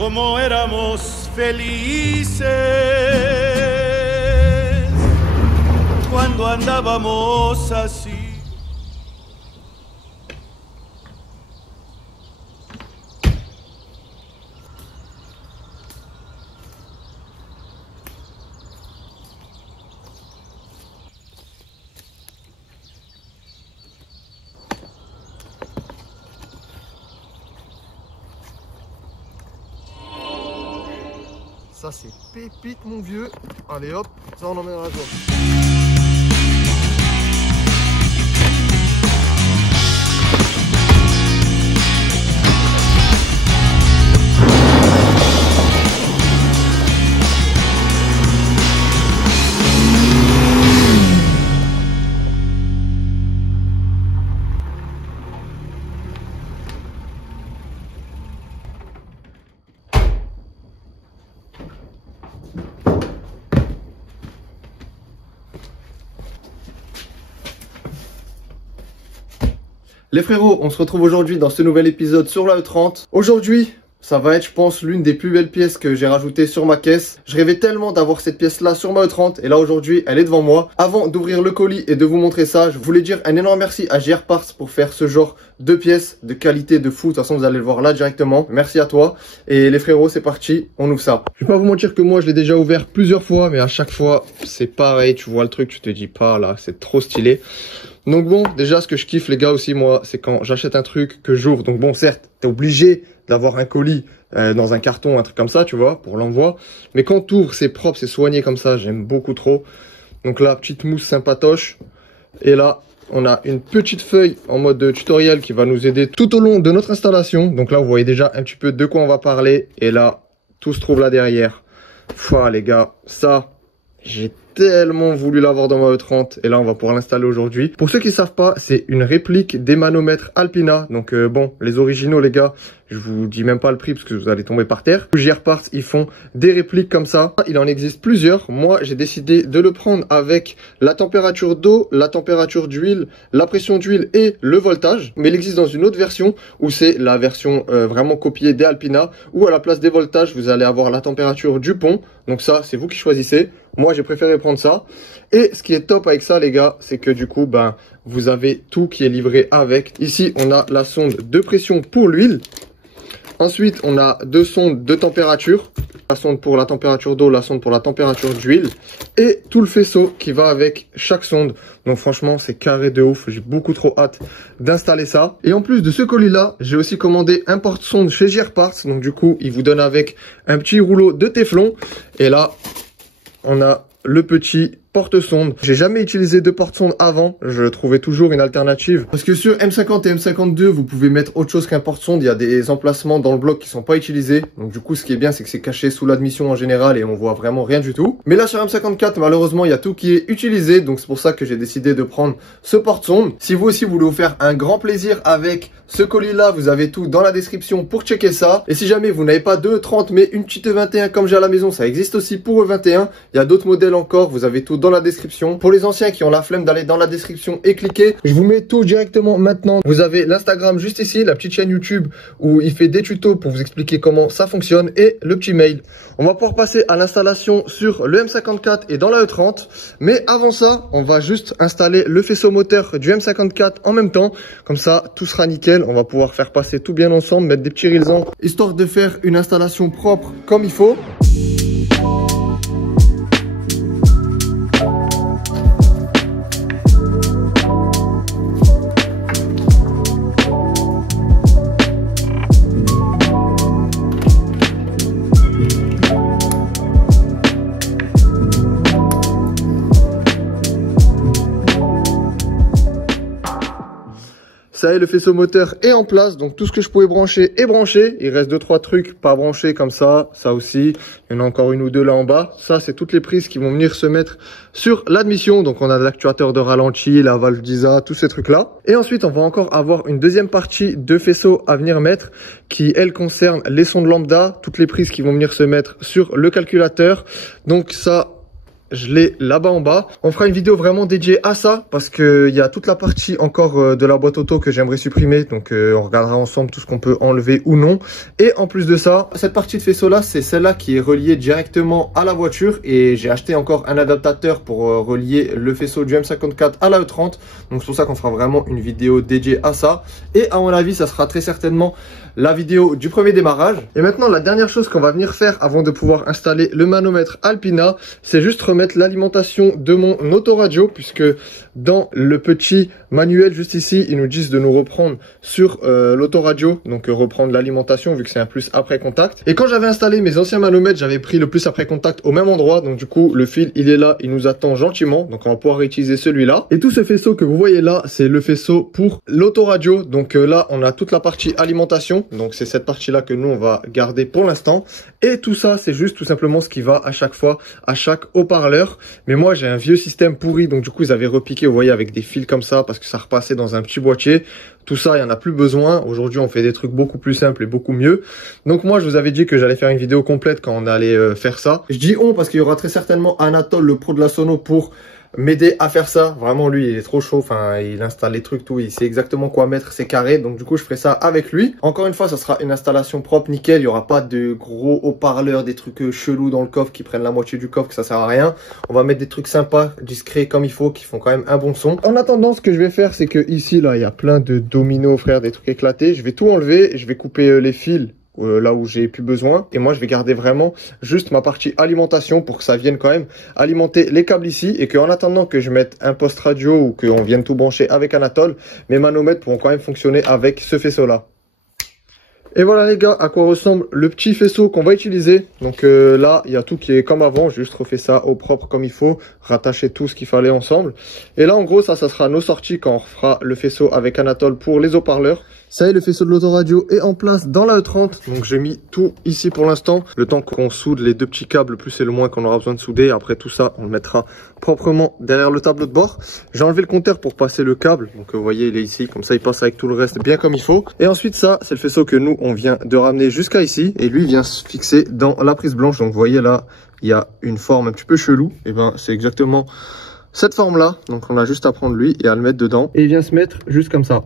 como éramos felices cuando andábamos así. Ça c'est pépite mon vieux. Allez hop, ça on emmène à la joie. Les frérots, on se retrouve aujourd'hui dans ce nouvel épisode sur la E30. Aujourd'hui, ça va être, je pense, l'une des plus belles pièces que j'ai rajoutées sur ma caisse. Je rêvais tellement d'avoir cette pièce-là sur ma E30 et là aujourd'hui, elle est devant moi. Avant d'ouvrir le colis et de vous montrer ça, je voulais dire un énorme merci à JR Parts pour faire ce genre de pièces de qualité de fou. De toute façon, vous allez le voir là directement. Merci à toi. Et les frérots, c'est parti, on ouvre ça. Je vais pas vous mentir que moi, je l'ai déjà ouvert plusieurs fois, mais à chaque fois, c'est pareil. Tu vois le truc, tu te dis pas là, c'est trop stylé. Donc bon, déjà ce que je kiffe les gars aussi moi, c'est quand j'achète un truc que j'ouvre. Donc bon, certes, t'es obligé d'avoir un colis dans un carton, un truc comme ça, tu vois, pour l'envoi. Mais quand t'ouvres, c'est propre, c'est soigné comme ça, j'aime beaucoup trop. Donc là, petite mousse sympatoche. Et là, on a une petite feuille en mode tutoriel qui va nous aider tout au long de notre installation. Donc là, vous voyez déjà un petit peu de quoi on va parler. Et là, tout se trouve là derrière. Pouah les gars, ça, j'ai tellement voulu l'avoir dans ma E30 et là on va pouvoir l'installer aujourd'hui. Pour ceux qui savent pas, c'est une réplique des manomètres Alpina. Donc bon, les originaux les gars, je vous dis même pas le prix parce que vous allez tomber par terre. JR Parts, ils font des répliques comme ça. Il en existe plusieurs. Moi, j'ai décidé de le prendre avec la température d'eau, la température d'huile, la pression d'huile et le voltage. Mais il existe dans une autre version où c'est la version vraiment copiée des Alpina où à la place des voltages, vous allez avoir la température du pont. Donc ça, c'est vous qui choisissez. Moi, j'ai préféré prendre ça. Et ce qui est top avec ça, les gars, c'est que du coup, ben, vous avez tout qui est livré avec. Ici, on a la sonde de pression pour l'huile. Ensuite, on a deux sondes de température. La sonde pour la température d'eau, la sonde pour la température d'huile. Et tout le faisceau qui va avec chaque sonde. Donc franchement, c'est carré de ouf. J'ai beaucoup trop hâte d'installer ça. Et en plus de ce colis-là, j'ai aussi commandé un porte-sonde chez JR Parts. Donc du coup, il vous donne avec un petit rouleau de téflon. Et là, on a le petit porte-sonde. J'ai jamais utilisé de porte-sonde avant. Je trouvais toujours une alternative. Parce que sur M50 et M52, vous pouvez mettre autre chose qu'un porte-sonde. Il y a des emplacements dans le bloc qui sont pas utilisés. Donc du coup, ce qui est bien, c'est que c'est caché sous l'admission en général et on voit vraiment rien du tout. Mais là, sur M54, malheureusement, il y a tout qui est utilisé. Donc c'est pour ça que j'ai décidé de prendre ce porte-sonde. Si vous aussi voulez vous faire un grand plaisir avec ce colis-là, vous avez tout dans la description pour checker ça. Et si jamais vous n'avez pas de 30 mais une petite 21 comme j'ai à la maison, ça existe aussi pour E21. Il y a d'autres modèles encore. Vous avez tout dans la description. Pour les anciens qui ont la flemme d'aller dans la description et cliquer, je vous mets tout directement maintenant. Vous avez l'Instagram juste ici, la petite chaîne YouTube où il fait des tutos pour vous expliquer comment ça fonctionne et le petit mail. On va pouvoir passer à l'installation sur le M54 et dans la E30. Mais avant ça, on va juste installer le faisceau moteur du M54 en même temps. Comme ça, tout sera nickel. On va pouvoir faire passer tout bien ensemble, mettre des petits raisons, histoire de faire une installation propre comme il faut. Ça y est, le faisceau moteur est en place, donc tout ce que je pouvais brancher est branché. Il reste 2-3 trucs pas branchés comme ça, ça aussi. Il y en a encore une ou deux là en bas. Ça, c'est toutes les prises qui vont venir se mettre sur l'admission. Donc on a l'actuateur de ralenti, la valve d'ISA, tous ces trucs-là. Et ensuite, on va encore avoir une deuxième partie de faisceau à venir mettre qui, elle, concerne les sondes lambda, toutes les prises qui vont venir se mettre sur le calculateur. Donc ça, je l'ai là-bas en bas. On fera une vidéo vraiment dédiée à ça parce que il y a toute la partie encore de la boîte auto que j'aimerais supprimer. Donc on regardera ensemble tout ce qu'on peut enlever ou non. Et en plus de ça, cette partie de faisceau là, c'est celle-là qui est reliée directement à la voiture. Et j'ai acheté encore un adaptateur pour relier le faisceau du M54 à la E30. Donc c'est pour ça qu'on fera vraiment une vidéo dédiée à ça. Et à mon avis, ça sera très certainement la vidéo du premier démarrage. Et maintenant, la dernière chose qu'on va venir faire avant de pouvoir installer le manomètre Alpina, c'est juste remettre l'alimentation de mon autoradio, puisque dans le petit manuel juste ici, ils nous disent de nous reprendre sur l'autoradio, donc reprendre l'alimentation vu que c'est un plus après contact. Et quand j'avais installé mes anciens manomètres, j'avais pris le plus après contact au même endroit, donc du coup le fil il est là, il nous attend gentiment, donc on va pouvoir utiliser celui-là. Et tout ce faisceau que vous voyez là, c'est le faisceau pour l'autoradio, donc là on a toute la partie alimentation, donc c'est cette partie là que nous on va garder pour l'instant. Et tout ça c'est juste tout simplement ce qui va à chaque fois, à chaque haut-parleur. Mais moi j'ai un vieux système pourri, donc du coup ils avaient repiqué, vous voyez, avec des fils comme ça, parce que ça repassait dans un petit boîtier. Tout ça, il n'y en a plus besoin. Aujourd'hui, on fait des trucs beaucoup plus simples et beaucoup mieux. Donc moi, je vous avais dit que j'allais faire une vidéo complète quand on allait faire ça. Je dis on parce qu'il y aura très certainement Anatole, le pro de la sono, pour m'aider à faire ça. Vraiment, lui, il est trop chaud. Enfin, il installe les trucs, tout. Il sait exactement quoi mettre, ses carrés. Donc, du coup, je ferai ça avec lui. Encore une fois, ça sera une installation propre, nickel. Il n'y aura pas de gros haut-parleurs, des trucs chelous dans le coffre qui prennent la moitié du coffre, que ça sert à rien. On va mettre des trucs sympas, discrets comme il faut, qui font quand même un bon son. En attendant, ce que je vais faire, c'est que ici, là, il y a plein de dominos, frère, des trucs éclatés. Je vais tout enlever et je vais couper les fils là où j'ai plus besoin, et moi je vais garder vraiment juste ma partie alimentation pour que ça vienne quand même alimenter les câbles ici, et qu'en attendant que je mette un poste radio ou qu'on vienne tout brancher avec Anatole, mes manomètres pourront quand même fonctionner avec ce faisceau là. Et voilà les gars, à quoi ressemble le petit faisceau qu'on va utiliser. Donc là, il y a tout qui est comme avant, j'ai juste refait ça au propre comme il faut, rattacher tout ce qu'il fallait ensemble. Et là en gros, ça sera nos sorties quand on fera le faisceau avec Anatole pour les haut-parleurs. Ça y est, le faisceau de l'autoradio est en place dans la E30. Donc j'ai mis tout ici pour l'instant. Le temps qu'on soude les deux petits câbles, le plus et le moins qu'on aura besoin de souder. Après tout ça, on le mettra proprement derrière le tableau de bord. J'ai enlevé le compteur pour passer le câble. Donc vous voyez, il est ici. Comme ça, il passe avec tout le reste bien comme il faut. Et ensuite, ça, c'est le faisceau que nous, on vient de ramener jusqu'à ici. Et lui, il vient se fixer dans la prise blanche. Donc vous voyez là, il y a une forme un petit peu chelou. Et ben, c'est exactement cette forme-là. Donc on a juste à prendre lui et à le mettre dedans. Et il vient se mettre juste comme ça.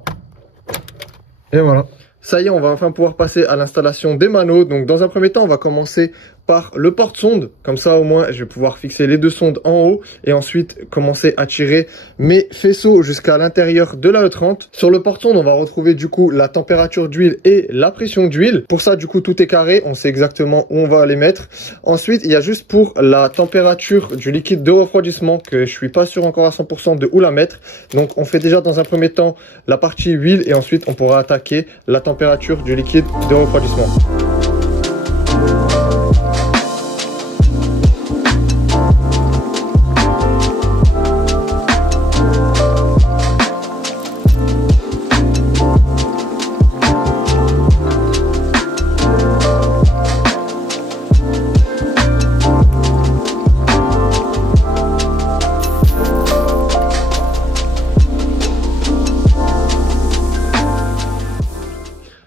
Et voilà. Ça y est, on va enfin pouvoir passer à l'installation des manos. Donc dans un premier temps, on va commencer par le porte-sonde. Comme ça, au moins, je vais pouvoir fixer les deux sondes en haut et ensuite commencer à tirer mes faisceaux jusqu'à l'intérieur de la E30. Sur le porte-sonde, on va retrouver du coup la température d'huile et la pression d'huile. Pour ça, du coup, tout est carré. On sait exactement où on va les mettre. Ensuite, il y a juste pour la température du liquide de refroidissement que je suis pas sûr encore à 100% de où la mettre. Donc, on fait déjà dans un premier temps la partie huile et ensuite, on pourra attaquer la température du liquide de refroidissement.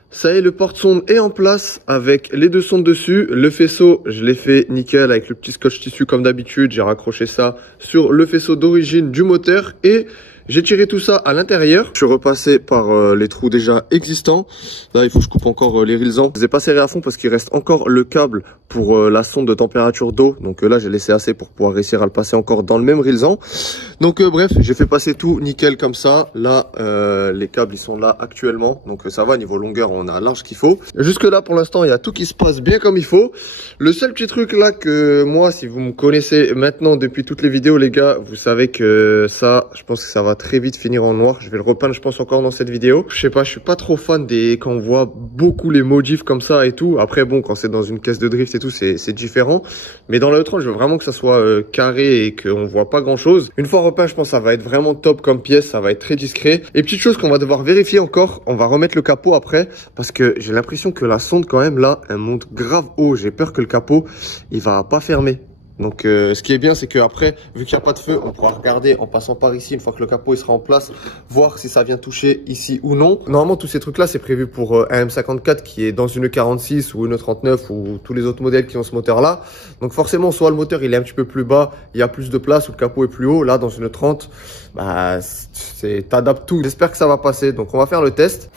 Ça y est, le porte-sonde est en place avec les deux sondes dessus. Le faisceau, je l'ai fait nickel avec le petit scotch tissu comme d'habitude. J'ai raccroché ça sur le faisceau d'origine du moteur et j'ai tiré tout ça à l'intérieur. Je suis repassé par les trous déjà existants. Là, il faut que je coupe encore les rilsans. Je les ai pas serrés à fond parce qu'il reste encore le câble pour la sonde de température d'eau. Donc là, j'ai laissé assez pour pouvoir réussir à le passer encore dans le même rilsan. Donc bref, j'ai fait passer tout nickel comme ça. Là, les câbles, ils sont là actuellement. Donc ça va, niveau longueur, on a large qu'il faut. Jusque là, pour l'instant, il y a tout qui se passe bien comme il faut. Le seul petit truc là que moi, si vous me connaissez maintenant depuis toutes les vidéos, les gars, vous savez que ça, je pense que ça va très vite finir en noir. Je vais le repeindre, je pense, encore dans cette vidéo. Je sais pas, je suis pas trop fan quand on voit beaucoup les modifs comme ça et tout. Après, bon, quand c'est dans une caisse de drift et tout, c'est différent. Mais dans la E30, je veux vraiment que ça soit carré et qu'on voit pas grand chose. Une fois repeint, je pense que ça va être vraiment top comme pièce. Ça va être très discret. Et petite chose qu'on va devoir vérifier encore, on va remettre le capot après parce que j'ai l'impression que la sonde, quand même, là, elle monte grave haut. J'ai peur que le capot, il va pas fermer. Donc ce qui est bien, c'est qu'après, vu qu'il n'y a pas de feu, on pourra regarder en passant par ici, une fois que le capot il sera en place, voir si ça vient toucher ici ou non. Normalement, tous ces trucs-là, c'est prévu pour un M54 qui est dans une E46 ou une E39 ou tous les autres modèles qui ont ce moteur-là. Donc forcément, soit le moteur il est un petit peu plus bas, il y a plus de place, ou le capot est plus haut. Là, dans une E30, bah, t'adaptes tout. J'espère que ça va passer. Donc on va faire le test.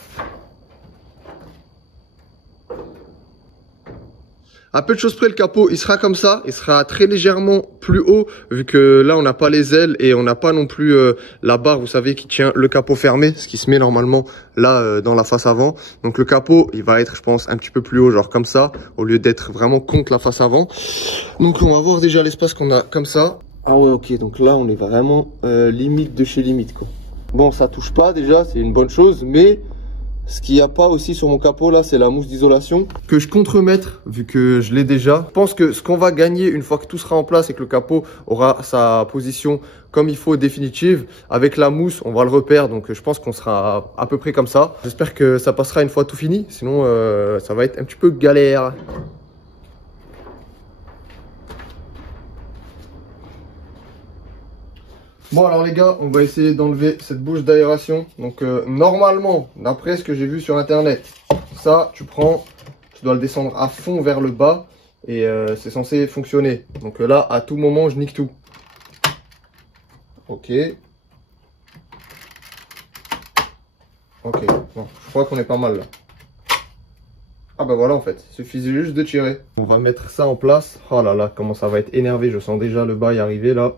À peu de choses près, le capot, il sera comme ça. Il sera très légèrement plus haut, vu que là, on n'a pas les ailes et on n'a pas non plus la barre, vous savez, qui tient le capot fermé, ce qui se met normalement là dans la face avant. Donc le capot, il va être, je pense, un petit peu plus haut, genre comme ça, au lieu d'être vraiment contre la face avant. Donc on va voir déjà l'espace qu'on a comme ça. Ah ouais, ok, donc là, on est vraiment limite de chez limite, quoi. Bon, ça touche pas déjà, c'est une bonne chose, mais... ce qu'il n'y a pas aussi sur mon capot là, c'est la mousse d'isolation que je compte remettre vu que je l'ai déjà. Je pense que ce qu'on va gagner une fois que tout sera en place et que le capot aura sa position comme il faut définitive, avec la mousse, on va le repère. Donc je pense qu'on sera à peu près comme ça. J'espère que ça passera une fois tout fini, sinon ça va être un petit peu galère. Bon alors les gars, on va essayer d'enlever cette bouche d'aération. Donc normalement, d'après ce que j'ai vu sur internet, ça tu prends, tu dois le descendre à fond vers le bas et c'est censé fonctionner. Donc là, à tout moment, je nique tout. Ok. Ok, bon, je crois qu'on est pas mal là. Ah bah voilà en fait, il suffisait juste de tirer. On va mettre ça en place. Oh là là, comment ça va être énervé, je sens déjà le bas y arriver là.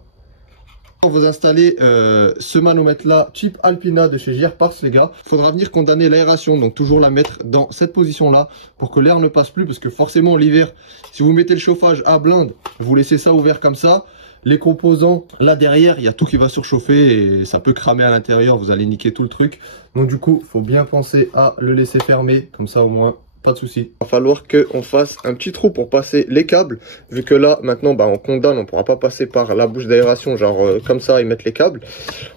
Pour vous installer ce manomètre là type Alpina de chez JR Parts, les gars, il faudra venir condamner l'aération, donc toujours la mettre dans cette position là pour que l'air ne passe plus, parce que forcément l'hiver, si vous mettez le chauffage à blinde, vous laissez ça ouvert comme ça, les composants là derrière, il y a tout qui va surchauffer et ça peut cramer à l'intérieur, vous allez niquer tout le truc. Donc du coup, il faut bien penser à le laisser fermer, comme ça au moins pas de souci. Il va falloir qu'on fasse un petit trou pour passer les câbles, vu que là maintenant bah, on condamne, on pourra pas passer par la bouche d'aération genre comme ça et mettre les câbles.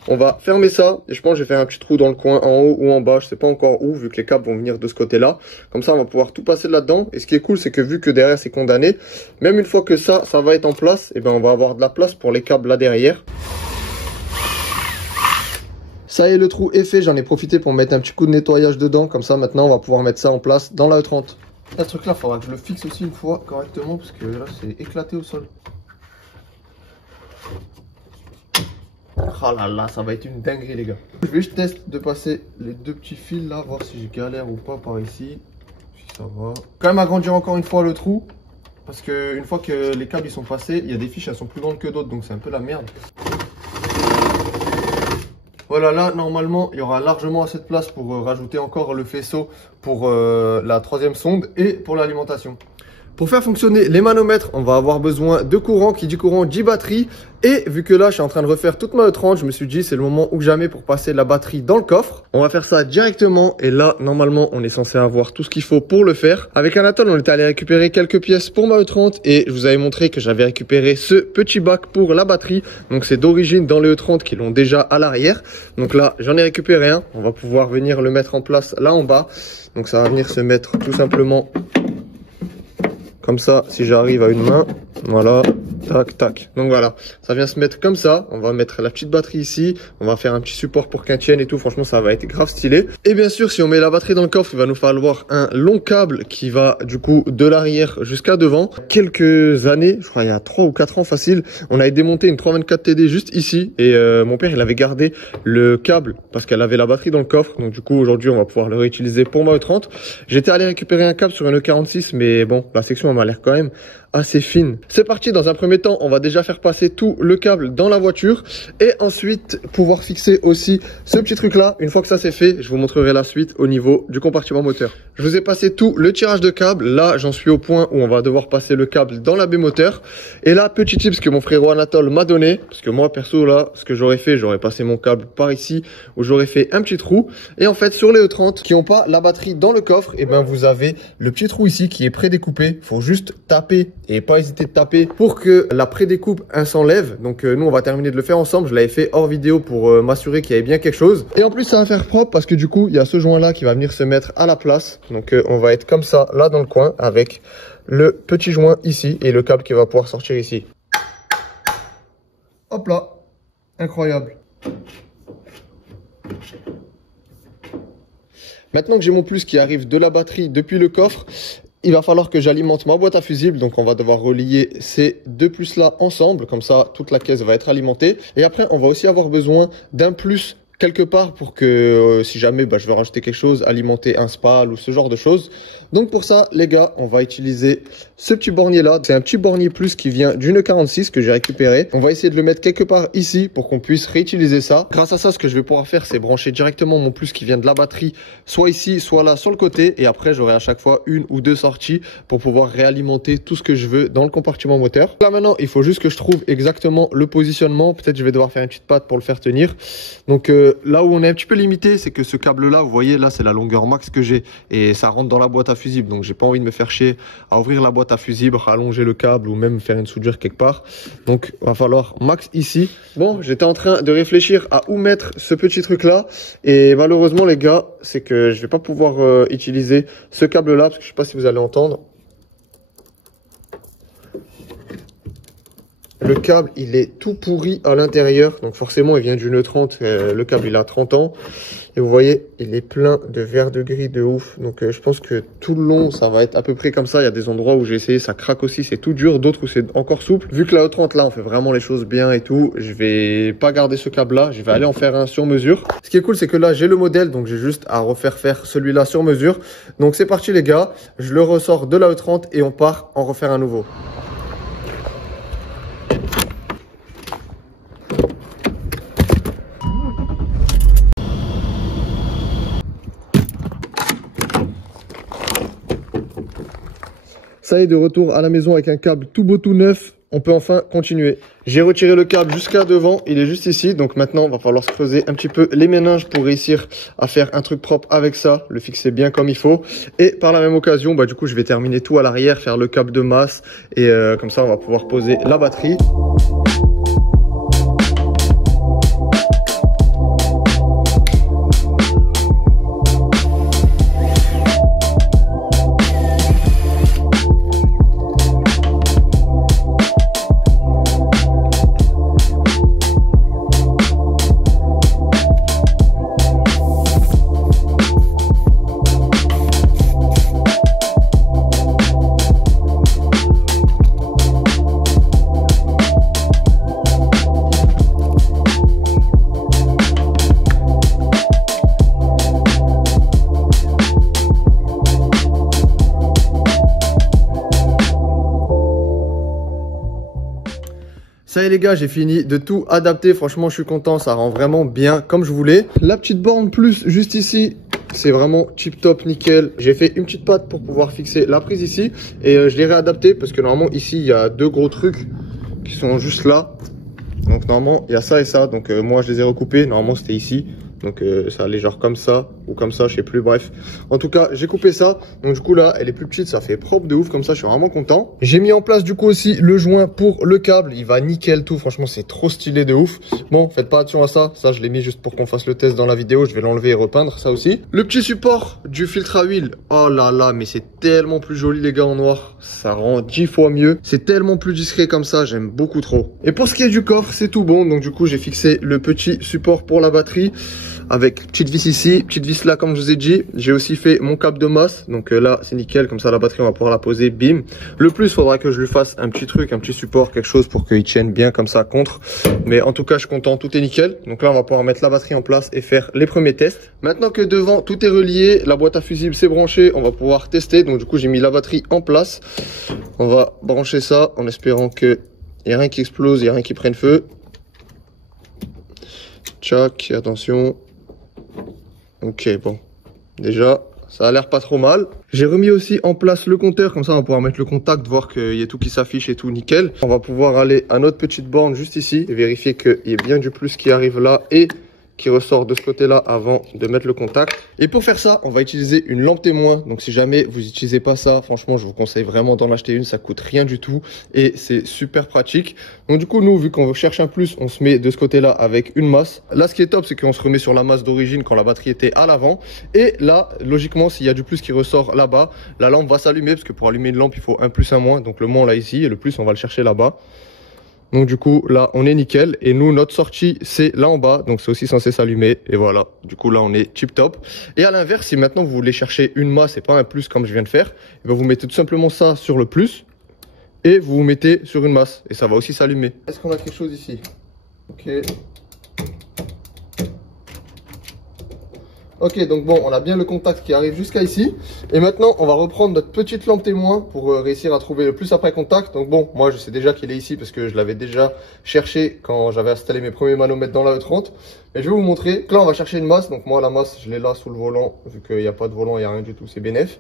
On va fermer ça et je pense que je vais faire un petit trou dans le coin en haut ou en bas, je sais pas encore où, vu que les câbles vont venir de ce côté là. Comme ça on va pouvoir tout passer là-dedans. Et ce qui est cool, c'est que vu que derrière c'est condamné, même une fois que ça va être en place, et ben on va avoir de la place pour les câbles là derrière. Ça y est, le trou est fait, j'en ai profité pour mettre un petit coup de nettoyage dedans, comme ça maintenant on va pouvoir mettre ça en place dans la E30. Ce truc là, il faudra que je le fixe aussi une fois correctement, parce que là c'est éclaté au sol. Oh là là, ça va être une dinguerie les gars. Je vais juste tester de passer les deux petits fils là, voir si je galère ou pas par ici. Si ça va. Quand même agrandir encore une fois le trou, parce que une fois que les câbles ils sont passés, il y a des fiches, elles sont plus grandes que d'autres, donc c'est un peu la merde. Voilà, là, normalement, il y aura largement assez de place pour rajouter encore le faisceau pour la troisième sonde et pour l'alimentation. Pour faire fonctionner les manomètres, on va avoir besoin de courant. Qui dit courant dit batterie. Et vu que là, je suis en train de refaire toute ma E30, je me suis dit c'est le moment ou jamais pour passer la batterie dans le coffre. On va faire ça directement. Et là, normalement, on est censé avoir tout ce qu'il faut pour le faire. Avec Anatole, on était allé récupérer quelques pièces pour ma E30. Et je vous avais montré que j'avais récupéré ce petit bac pour la batterie. Donc c'est d'origine dans les E30 qui l'ont déjà à l'arrière. Donc là, j'en ai récupéré un. On va pouvoir venir le mettre en place là en bas. Donc ça va venir se mettre tout simplement comme ça, si j'arrive à une main, voilà, tac, tac. Donc voilà, ça vient se mettre comme ça. On va mettre la petite batterie ici. On va faire un petit support pour qu'elle tienne et tout. Franchement, ça va être grave stylé. Et bien sûr, si on met la batterie dans le coffre, il va nous falloir un long câble qui va du coup de l'arrière jusqu'à devant. Quelques années, je crois il y a 3 ou 4 ans facile, on avait démonté une 324 TD juste ici. Et mon père, il avait gardé le câble parce qu'elle avait la batterie dans le coffre. Donc du coup, aujourd'hui, on va pouvoir le réutiliser pour ma E30. J'étais allé récupérer un câble sur une E46, mais bon, la section m'a l'air quand même assez fine. C'est parti, dans un premier temps, on va déjà faire passer tout le câble dans la voiture et ensuite pouvoir fixer aussi ce petit truc là. Une fois que ça c'est fait, je vous montrerai la suite au niveau du compartiment moteur. Je vous ai passé tout le tirage de câble. Là, j'en suis au point où on va devoir passer le câble dans la baie moteur. Et là, petit tips que mon frérot Anatole m'a donné, parce que moi perso là, ce que j'aurais fait, j'aurais passé mon câble par ici où j'aurais fait un petit trou. Et en fait, sur les E30 qui n'ont pas la batterie dans le coffre, et ben vous avez le petit trou ici qui est prédécoupé. Faut juste taper et pas hésiter de taper pour que la prédécoupe s'enlève. Donc nous on va terminer de le faire ensemble. Je l'avais fait hors vidéo pour m'assurer qu'il y avait bien quelque chose. Et en plus ça va faire propre parce que du coup il y a ce joint là qui va venir se mettre à la place. Donc on va être comme ça là dans le coin avec le petit joint ici et le câble qui va pouvoir sortir ici. Hop là. Incroyable. Maintenant que j'ai mon plus qui arrive de la batterie depuis le coffre, il va falloir que j'alimente ma boîte à fusibles. Donc on va devoir relier ces deux plus là ensemble. Comme ça, toute la caisse va être alimentée. Et après, on va aussi avoir besoin d'un plus quelque part pour que si jamais je veux rajouter quelque chose, alimenter un spal ou ce genre de choses. Donc pour ça les gars, on va utiliser ce petit bornier là. C'est un petit bornier plus qui vient d'une 46 que j'ai récupéré. On va essayer de le mettre quelque part ici pour qu'on puisse réutiliser ça. Grâce à ça, ce que je vais pouvoir faire, c'est brancher directement mon plus qui vient de la batterie, soit ici, soit là sur le côté. Et après, j'aurai à chaque fois une ou deux sorties pour pouvoir réalimenter tout ce que je veux dans le compartiment moteur. Là maintenant, il faut juste que je trouve exactement le positionnement. Peut-être je vais devoir faire une petite patte pour le faire tenir. Donc là où on est un petit peu limité, c'est que ce câble là, vous voyez, là c'est la longueur max que j'ai et ça rentre dans la boîte à fusible. Donc j'ai pas envie de me faire chier à ouvrir la boîte à fusible, rallonger le câble ou même faire une soudure quelque part. Donc il va falloir max ici. Bon, j'étais en train de réfléchir à où mettre ce petit truc là et malheureusement les gars, c'est que je vais pas pouvoir utiliser ce câble là parce que je sais pas si vous allez entendre. Le câble, il est tout pourri à l'intérieur. Donc forcément, il vient d'une 30. Le câble, il a 30 ans. Et vous voyez, il est plein de verre de gris de ouf. Donc je pense que tout le long, ça va être à peu près comme ça. Il y a des endroits où j'ai essayé, ça craque aussi, c'est tout dur. D'autres où c'est encore souple. Vu que la E30, là, on fait vraiment les choses bien et tout, je vais pas garder ce câble-là. Je vais aller en faire un sur mesure. Ce qui est cool, c'est que là, j'ai le modèle. Donc j'ai juste à refaire celui-là sur mesure. Donc c'est parti les gars. Je le ressors de la E30 et on part en refaire un nouveau. Ça y est, de retour à la maison avec un câble tout beau, tout neuf. On peut enfin continuer. J'ai retiré le câble jusqu'à devant. Il est juste ici. Donc maintenant, il va falloir se creuser un petit peu les méninges pour réussir à faire un truc propre avec ça. Le fixer bien comme il faut. Et par la même occasion, du coup, je vais terminer tout à l'arrière, faire le câble de masse. Et comme ça, on va pouvoir poser la batterie. Ça y est les gars, j'ai fini de tout adapter. Franchement, je suis content. Ça rend vraiment bien comme je voulais. La petite borne plus juste ici, c'est vraiment tip top, nickel. J'ai fait une petite patte pour pouvoir fixer la prise ici. Et je l'ai réadapté parce que normalement ici, il y a deux gros trucs qui sont juste là. Donc normalement, il y a ça et ça. Donc moi, je les ai recoupés. Normalement, c'était ici. Donc ça allait genre comme ça ou comme ça, je sais plus, bref. En tout cas, j'ai coupé ça. Donc du coup là, elle est plus petite, ça fait propre de ouf comme ça, je suis vraiment content. J'ai mis en place du coup aussi le joint pour le câble. Il va nickel tout, franchement c'est trop stylé de ouf. Bon, faites pas attention à ça. Ça, je l'ai mis juste pour qu'on fasse le test dans la vidéo. Je vais l'enlever et repeindre ça aussi. Le petit support du filtre à huile. Oh là là, mais c'est tellement plus joli les gars en noir. Ça rend 10 fois mieux. C'est tellement plus discret comme ça, j'aime beaucoup trop. Et pour ce qui est du coffre, c'est tout bon. Donc du coup, j'ai fixé le petit support pour la batterie. Avec petite vis ici, petite vis là comme je vous ai dit. J'ai aussi fait mon câble de masse. Donc là c'est nickel, comme ça la batterie on va pouvoir la poser, bim. Le plus, faudra que je lui fasse un petit truc, un petit support, quelque chose pour qu'il tienne bien comme ça contre. Mais en tout cas je suis content, tout est nickel. Donc là on va pouvoir mettre la batterie en place et faire les premiers tests. Maintenant que devant tout est relié, la boîte à fusible c'est branché, on va pouvoir tester. Donc du coup j'ai mis la batterie en place. On va brancher ça en espérant qu'il n'y ait rien qui explose, il n'y a rien qui prenne feu. Tchac, attention. Ok, bon, déjà, ça a l'air pas trop mal. J'ai remis aussi en place le compteur, comme ça on va pouvoir mettre le contact, voir qu'il y a tout qui s'affiche et tout nickel. On va pouvoir aller à notre petite borne juste ici et vérifier qu'il y ait bien du plus qui arrive là et qui ressort de ce côté-là avant de mettre le contact. Et pour faire ça, on va utiliser une lampe témoin. Donc si jamais vous n'utilisez pas ça, franchement, je vous conseille vraiment d'en acheter une. Ça coûte rien du tout et c'est super pratique. Donc du coup, nous, vu qu'on cherche un plus, on se met de ce côté-là avec une masse. Là, ce qui est top, c'est qu'on se remet sur la masse d'origine quand la batterie était à l'avant. Et là, logiquement, s'il y a du plus qui ressort là-bas, la lampe va s'allumer parce que pour allumer une lampe, il faut un plus, un moins. Donc le moins, on l'a ici et le plus, on va le chercher là-bas. Donc du coup là on est nickel et nous notre sortie c'est là en bas, donc c'est aussi censé s'allumer et voilà, du coup là on est tip top. Et à l'inverse, si maintenant vous voulez chercher une masse et pas un plus comme je viens de faire, et bien vous mettez tout simplement ça sur le plus et vous mettez sur une masse et ça va aussi s'allumer. Est-ce qu'on a quelque chose ici? Ok. Ok, donc bon, on a bien le contact qui arrive jusqu'à ici. Et maintenant, on va reprendre notre petite lampe témoin pour réussir à trouver le plus après contact. Donc bon, moi je sais déjà qu'il est ici parce que je l'avais déjà cherché quand j'avais installé mes premiers manomètres dans la E30. Et je vais vous montrer que là, on va chercher une masse. Donc moi, la masse, je l'ai là sous le volant. Vu qu'il n'y a pas de volant, il n'y a rien du tout, c'est bénef.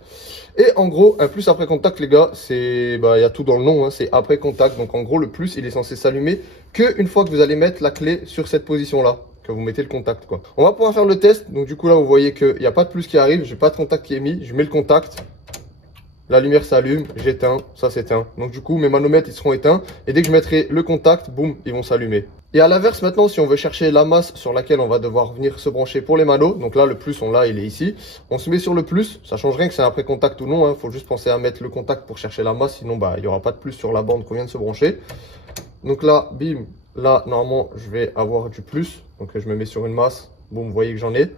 Et en gros, un plus après contact, les gars, c'est, bah, il y a tout dans le nom, hein, c'est après contact. Donc en gros, le plus, il est censé s'allumer qu'une fois que vous allez mettre la clé sur cette position-là. Que vous mettez le contact quoi. On va pouvoir faire le test. Donc du coup là vous voyez qu'il n'y a pas de plus qui arrive, j'ai pas de contact qui est mis, je mets le contact, la lumière s'allume, j'éteins, ça s'éteint. Donc du coup mes manomètres ils seront éteints et dès que je mettrai le contact, boum, ils vont s'allumer. Et à l'inverse maintenant, si on veut chercher la masse sur laquelle on va devoir venir se brancher pour les manos, donc là le plus on l'a, il est ici, on se met sur le plus, ça change rien que c'est après contact ou non, hein. Faut juste penser à mettre le contact pour chercher la masse, sinon bah il n'y aura pas de plus sur la bande qu'on vient de se brancher. Donc là, bim, là normalement je vais avoir du plus. Donc je me mets sur une masse, boum, vous voyez que j'en ai.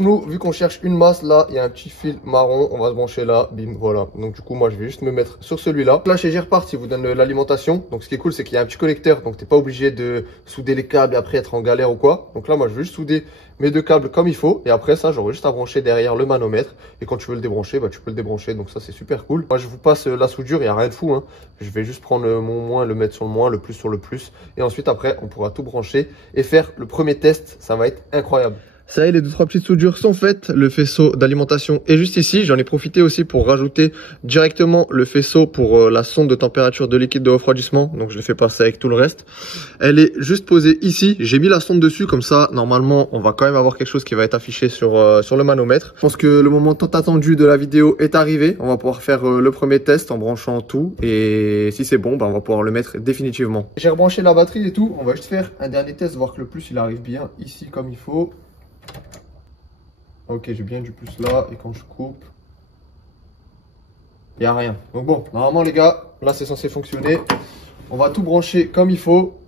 Nous, vu qu'on cherche une masse, là, il y a un petit fil marron, on va se brancher là, bim, voilà. Donc du coup, moi, je vais juste me mettre sur celui-là. Là, chez Gearparts, ils vous donnent l'alimentation. Donc ce qui est cool, c'est qu'il y a un petit connecteur, donc t'es pas obligé de souder les câbles et après être en galère ou quoi. Donc là, moi, je vais juste souder mes deux câbles comme il faut. Et après ça, j'aurai juste à brancher derrière le manomètre. Et quand tu veux le débrancher, bah tu peux le débrancher. Donc ça, c'est super cool. Moi, je vous passe la soudure, il n'y a rien de fou, hein. Je vais juste prendre mon moins, le mettre sur le moins, le plus sur le plus. Et ensuite, après, on pourra tout brancher et faire le premier test. Ça va être incroyable. Ça y est, les 2-3 petites soudures sont faites. Le faisceau d'alimentation est juste ici. J'en ai profité aussi pour rajouter directement le faisceau pour la sonde de température de liquide de refroidissement. Donc je l'ai fait passer avec tout le reste. Elle est juste posée ici. J'ai mis la sonde dessus. Comme ça, normalement, on va quand même avoir quelque chose qui va être affiché sur le manomètre. Je pense que le moment tant attendu de la vidéo est arrivé. On va pouvoir faire le premier test en branchant tout. Et si c'est bon, bah, on va pouvoir le mettre définitivement. J'ai rebranché la batterie et tout. On va juste faire un dernier test, voir que le plus il arrive bien ici comme il faut. Ok, j'ai bien du plus là, et quand je coupe, il n'y a rien. Donc bon, normalement les gars, là c'est censé fonctionner. On va tout brancher comme il faut.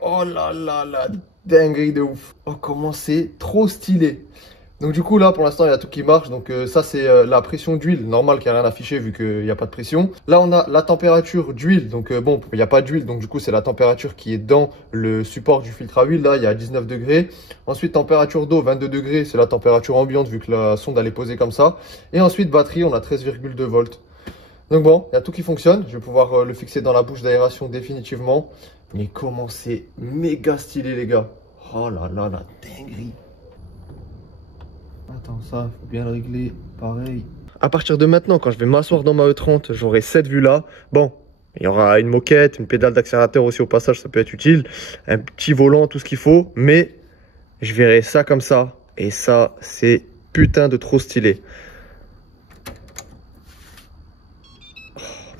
Oh là là là, dinguerie de ouf. Oh comment c'est trop stylé. Donc du coup là pour l'instant il y a tout qui marche. Donc ça c'est la pression d'huile, normal qu'il n'y a rien affiché vu qu'il n'y a pas de pression. Là on a la température d'huile, donc bon il n'y a pas d'huile, donc du coup c'est la température qui est dans le support du filtre à huile. Là il y a 19 degrés. Ensuite température d'eau 22 degrés, c'est la température ambiante vu que la sonde elle est posée comme ça. Et ensuite batterie on a 13,2 volts. Donc bon, il y a tout qui fonctionne. Je vais pouvoir le fixer dans la bouche d'aération définitivement. Mais comment c'est méga stylé les gars. Oh là là la dinguerie. Attends, ça, il faut bien le régler, pareil. À partir de maintenant, quand je vais m'asseoir dans ma E30, j'aurai cette vue-là. Bon, il y aura une moquette, une pédale d'accélérateur aussi au passage, ça peut être utile. Un petit volant, tout ce qu'il faut. Mais je verrai ça comme ça. Et ça, c'est putain de trop stylé.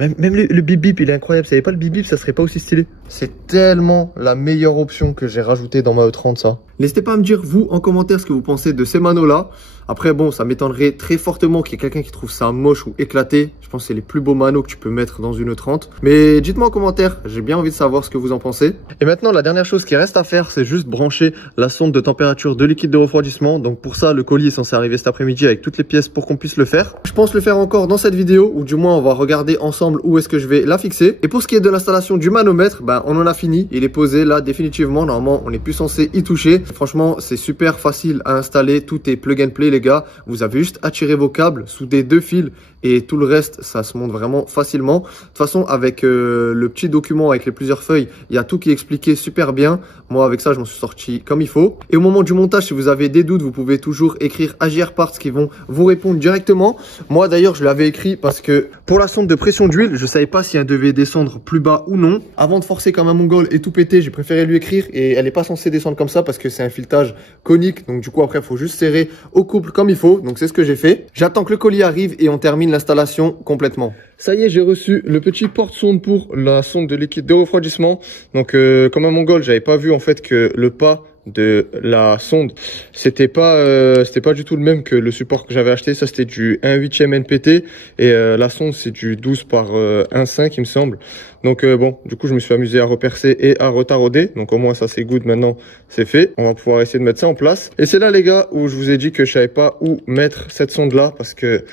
Même le bip bip, il est incroyable. Si il n'y avait pas le bip bip, ça serait pas aussi stylé. C'est tellement la meilleure option que j'ai rajoutée dans ma E30, ça. N'hésitez pas à me dire, vous, en commentaire, ce que vous pensez de ces manos-là. Après, bon, ça m'étonnerait très fortement qu'il y ait quelqu'un qui trouve ça moche ou éclaté. Je pense que c'est les plus beaux manos que tu peux mettre dans une E30. Mais dites-moi en commentaire, j'ai bien envie de savoir ce que vous en pensez. Et maintenant, la dernière chose qui reste à faire, c'est juste brancher la sonde de température de liquide de refroidissement. Donc pour ça, le colis est censé arriver cet après-midi avec toutes les pièces pour qu'on puisse le faire. Je pense le faire encore dans cette vidéo, ou du moins, on va regarder ensemble où est-ce que je vais la fixer. Et pour ce qui est de l'installation du manomètre, ben, on en a fini. Il est posé là définitivement. Normalement, on n'est plus censé y toucher. Franchement, c'est super facile à installer. Tout est plug and play, les gars. Vous avez juste à tirer vos câbles, souder 2 fils et tout le reste, ça se monte vraiment facilement. De toute façon, avec le petit document avec les plusieurs feuilles, il y a tout qui est expliqué super bien. Moi, avec ça, je m'en suis sorti comme il faut. Et au moment du montage, si vous avez des doutes, vous pouvez toujours écrire à Gearparts qui vont vous répondre directement. Moi, d'ailleurs, je l'avais écrit parce que pour la sonde de pression d'huile, je savais pas si elle devait descendre plus bas ou non. Avant de forcer comme un mongol et tout péter, j'ai préféré lui écrire et elle n'est pas censée descendre comme ça parce que c'est un filetage conique. Donc du coup, après, il faut juste serrer au couple comme il faut. Donc c'est ce que j'ai fait. J'attends que le colis arrive et on termine termine l'installation complètement. Ça y est, j'ai reçu le petit porte-sonde pour la sonde de liquide de refroidissement. Donc comme un mongol, j'avais pas vu en fait que le pas de la sonde c'était pas du tout le même que le support que j'avais acheté. Ça c'était du 1/8e NPT et la sonde c'est du 12 par 1/5 il me semble. Donc bon, du coup je me suis amusé à repercer et à retarauder, donc au moins ça c'est good, maintenant c'est fait. On va pouvoir essayer de mettre ça en place. Et c'est là les gars où je vous ai dit que je savais pas où mettre cette sonde là, parce que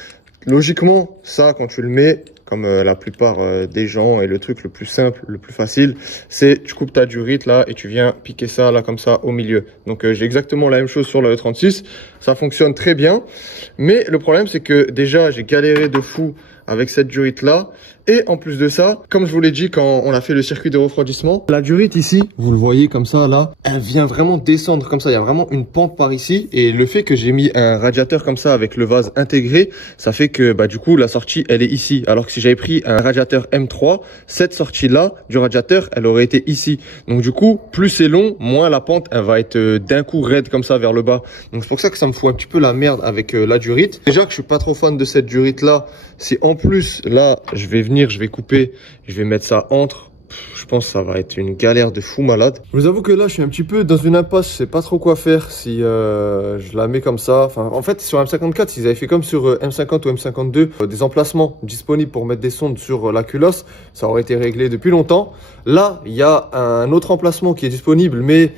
logiquement ça quand tu le mets comme la plupart des gens, et le truc le plus simple, le plus facile, c'est tu coupes ta durite là et tu viens piquer ça là comme ça au milieu. Donc j'ai exactement la même chose sur le E36, ça fonctionne très bien. Mais le problème c'est que déjà j'ai galéré de fou avec cette durite là. Et en plus de ça, comme je vous l'ai dit quand on a fait le circuit de refroidissement, la durite ici, vous le voyez comme ça là, elle vient vraiment descendre comme ça. Il y a vraiment une pente par ici. Et le fait que j'ai mis un radiateur comme ça avec le vase intégré, ça fait que bah du coup la sortie elle est ici. Alors que si j'avais pris un radiateur M3, cette sortie là du radiateur, elle aurait été ici. Donc du coup, plus c'est long, moins la pente elle va être d'un coup raide comme ça vers le bas. Donc c'est pour ça que ça me fout un petit peu la merde avec la durite. Déjà que je suis pas trop fan de cette durite là. Si en plus là je vais venir, je vais couper, je vais mettre ça entre, je pense que ça va être une galère de fou malade. Je vous avoue que là je suis un petit peu dans une impasse, je sais pas trop quoi faire si je la mets comme ça. Enfin en fait sur M54 ils avaient fait comme sur M50 ou M52 des emplacements disponibles pour mettre des sondes sur la culasse, ça aurait été réglé depuis longtemps. Là il y a un autre emplacement qui est disponible mais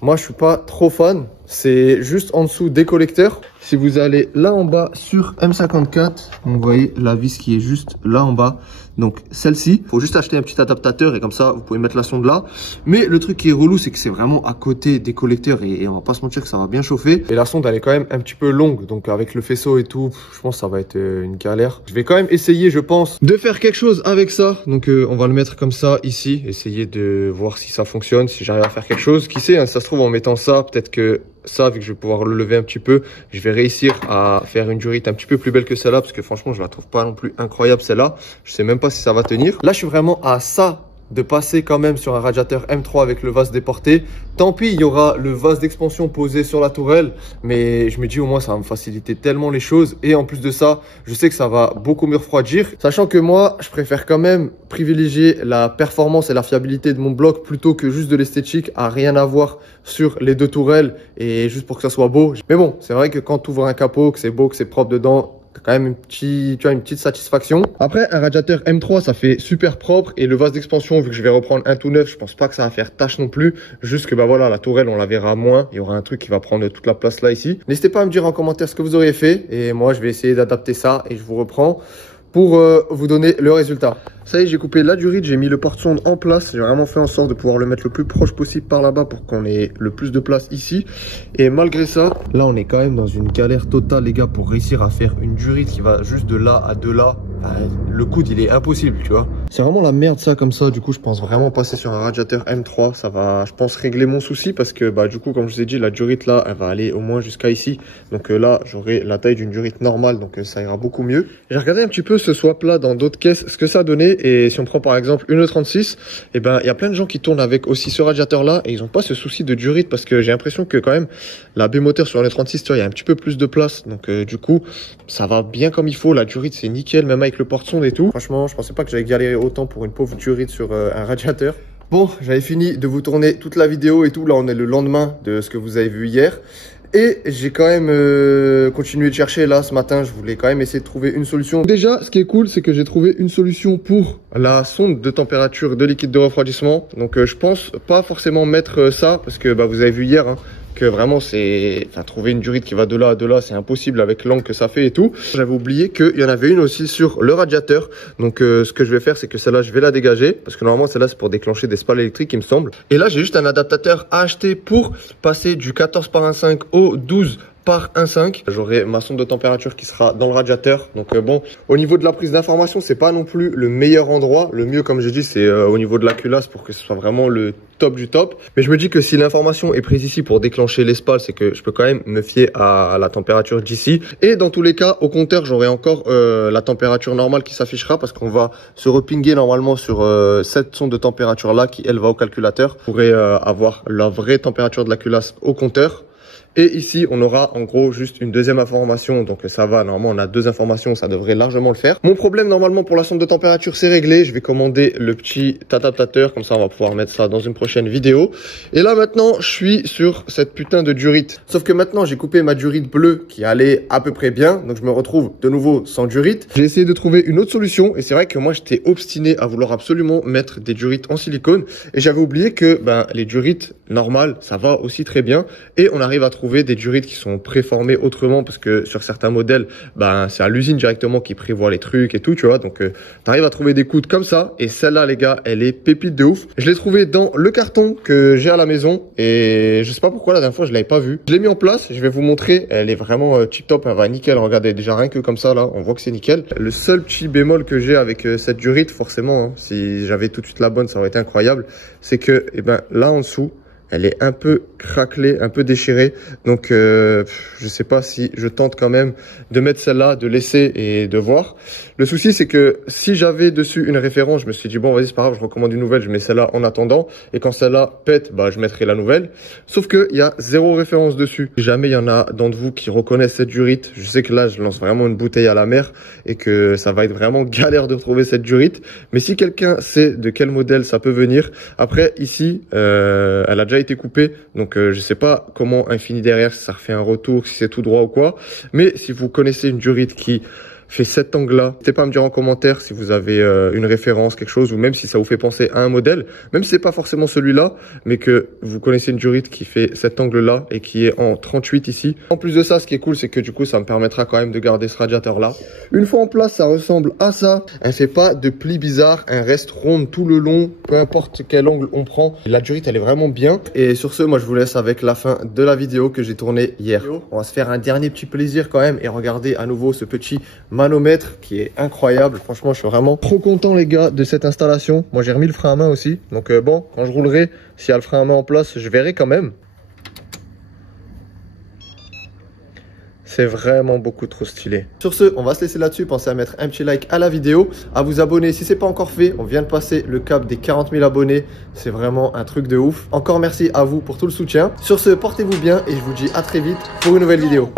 moi je suis pas trop fan, c'est juste en dessous des collecteurs. Si vous allez là en bas sur M54, vous voyez la vis qui est juste là en bas. Donc celle-ci, faut juste acheter un petit adaptateur et comme ça vous pouvez mettre la sonde là. Mais le truc qui est relou, c'est que c'est vraiment à côté des collecteurs et on va pas se mentir que ça va bien chauffer. Et la sonde elle est quand même un petit peu longue, donc avec le faisceau et tout, je pense que ça va être une galère. Je vais quand même essayer, je pense, de faire quelque chose avec ça. Donc on va le mettre comme ça ici, essayer de voir si ça fonctionne, si j'arrive à faire quelque chose. Qui sait, hein, ça se trouve en mettant ça, peut-être que ça, vu que je vais pouvoir le lever un petit peu, je vais réussir à faire une durite un petit peu plus belle que celle-là, parce que franchement je la trouve pas non plus incroyable celle-là. Je sais même pas si ça va tenir. Là je suis vraiment à ça de passer quand même sur un radiateur M3 avec le vase déporté. Tant pis, il y aura le vase d'expansion posé sur la tourelle, mais je me dis au moins ça va me faciliter tellement les choses. Et en plus de ça, je sais que ça va beaucoup me refroidir, sachant que moi je préfère quand même privilégier la performance et la fiabilité de mon bloc plutôt que juste de l'esthétique, à rien à voir sur les deux tourelles et juste pour que ça soit beau. Mais bon, c'est vrai que quand tu ouvres un capot, que c'est beau, que c'est propre dedans, quand même tu as une petite satisfaction. Après, un radiateur M3 ça fait super propre, et le vase d'expansion, vu que je vais reprendre un tout neuf, je pense pas que ça va faire tâche non plus. Juste que bah voilà, la tourelle on la verra moins, il y aura un truc qui va prendre toute la place là ici. N'hésitez pas à me dire en commentaire ce que vous auriez fait et moi je vais essayer d'adapter ça et je vous reprends pour vous donner le résultat. Ça y est, j'ai coupé la durite, j'ai mis le porte-sonde en place. J'ai vraiment fait en sorte de pouvoir le mettre le plus proche possible par là-bas pour qu'on ait le plus de place ici. Et malgré ça, là on est quand même dans une galère totale les gars pour réussir à faire une durite qui va juste de là à de là. Le coude il est impossible, tu vois. C'est vraiment la merde ça comme ça. Du coup je pense vraiment passer sur un radiateur M3. Ça va, je pense, régler mon souci, parce que bah du coup comme je vous ai dit, la durite là elle va aller au moins jusqu'à ici. Donc là j'aurai la taille d'une durite normale, donc ça ira beaucoup mieux. J'ai regardé un petit peu ce swap là dans d'autres caisses, ce que ça donnait. Et si on prend par exemple une E36, et ben il y a plein de gens qui tournent avec aussi ce radiateur là et ils n'ont pas ce souci de durite, parce que j'ai l'impression que quand même la B-moteur sur une E36, tu vois, il y a un petit peu plus de place. Donc du coup ça va bien comme il faut. La durite c'est nickel, même avec le porte-sonde et tout. Franchement je pensais pas que j'allais galérer autant pour une pauvre durite sur un radiateur. Bon, j'avais fini de vous tourner toute la vidéo et tout. Là on est le lendemain de ce que vous avez vu hier. Et j'ai quand même continué de chercher. Là ce matin je voulais quand même essayer de trouver une solution. Déjà ce qui est cool c'est que j'ai trouvé une solution pour la sonde de température de liquide de refroidissement. Donc je pense pas forcément mettre ça, parce que bah, vous avez vu hier hein, que vraiment c'est, enfin, trouver une durite qui va de là à de là c'est impossible avec l'angle que ça fait et tout. J'avais oublié qu'il y en avait une aussi sur le radiateur. Donc ce que je vais faire c'est que celle-là je vais la dégager, parce que normalement celle-là c'est pour déclencher des spales électriques il me semble. Et là j'ai juste un adaptateur à acheter pour passer du 14 par 1.5 au 12 par 1.5. J'aurai ma sonde de température qui sera dans le radiateur. Donc bon, au niveau de la prise d'information, c'est pas non plus le meilleur endroit. Le mieux, comme j'ai dit, c'est au niveau de la culasse pour que ce soit vraiment le top du top. Mais je me dis que si l'information est prise ici pour déclencher les spales, c'est que je peux quand même me fier à la température d'ici. Et dans tous les cas, au compteur, j'aurai encore la température normale qui s'affichera, parce qu'on va se repinguer normalement sur cette sonde de température là qui elle va au calculateur. Vous pourrez avoir la vraie température de la culasse au compteur. Et ici, on aura en gros juste une deuxième information. Donc ça va, normalement on a 2 informations, ça devrait largement le faire. Mon problème normalement pour la sonde de température c'est réglé. Je vais commander le petit adaptateur, comme ça on va pouvoir mettre ça dans une prochaine vidéo. Et là maintenant, je suis sur cette putain de durite. Sauf que maintenant j'ai coupé ma durite bleue qui allait à peu près bien. Donc je me retrouve de nouveau sans durite. J'ai essayé de trouver une autre solution et c'est vrai que moi j'étais obstiné à vouloir absolument mettre des durites en silicone. Et j'avais oublié que les durites normales, ça va aussi très bien. Et on arrive à trouver des durites qui sont préformées autrement parce que sur certains modèles, c'est à l'usine directement qui prévoit les trucs et tout, tu vois. Donc, tu arrives à trouver des coudes comme ça. Et celle-là, les gars, elle est pépite de ouf. Je l'ai trouvée dans le carton que j'ai à la maison et je sais pas pourquoi la dernière fois je l'avais pas vue. Je l'ai mis en place. Je vais vous montrer. Elle est vraiment tip top. Elle va nickel. Regardez, déjà rien que comme ça là, on voit que c'est nickel. Le seul petit bémol que j'ai avec cette durite, forcément, si j'avais tout de suite la bonne, ça aurait été incroyable. C'est que, là en dessous, elle est un peu craquelée, un peu déchirée. Donc, je sais pas si je tente quand même de mettre celle-là, de laisser et de voir. Le souci, c'est que si j'avais dessus une référence, je me suis dit, bon, vas-y, c'est pas grave, je recommande une nouvelle, je mets celle-là en attendant. Et quand celle-là pète, je mettrai la nouvelle. Sauf que il y a 0 référence dessus. Si jamais il y en a d'entre vous qui reconnaissent cette durite, je sais que là, je lance vraiment une bouteille à la mer et que ça va être vraiment galère de retrouver cette durite. Mais si quelqu'un sait de quel modèle ça peut venir, après, ici, elle a déjà été coupée, donc je sais pas comment Infini derrière, si ça refait un retour, si c'est tout droit ou quoi, mais si vous connaissez une durite qui fait cet angle-là, n'hésitez pas à me dire en commentaire si vous avez une référence, quelque chose, ou même si ça vous fait penser à un modèle, même si c'est pas forcément celui-là, mais que vous connaissez une durite qui fait cet angle-là et qui est en 38 ici. En plus de ça, ce qui est cool, c'est que du coup, ça me permettra quand même de garder ce radiateur-là. Une fois en place, ça ressemble à ça. Elle fait pas de plis bizarres, elle reste ronde tout le long, peu importe quel angle on prend. La durite, elle est vraiment bien. Et sur ce, moi, je vous laisse avec la fin de la vidéo que j'ai tournée hier. On va se faire un dernier petit plaisir quand même et regarder à nouveau ce petit manomètre qui est incroyable. Franchement, je suis vraiment trop content les gars de cette installation. Moi j'ai remis le frein à main aussi, donc bon, quand je roulerai, s'il y a le frein à main en place, je verrai quand même. C'est vraiment beaucoup trop stylé. Sur ce, on va se laisser là-dessus. Pensez à mettre un petit like à la vidéo, à vous abonner si c'est pas encore fait. On vient de passer le cap des 40 000 abonnés. C'est vraiment un truc de ouf. Encore merci à vous pour tout le soutien. Sur ce, portez-vous bien et je vous dis à très vite pour une nouvelle vidéo.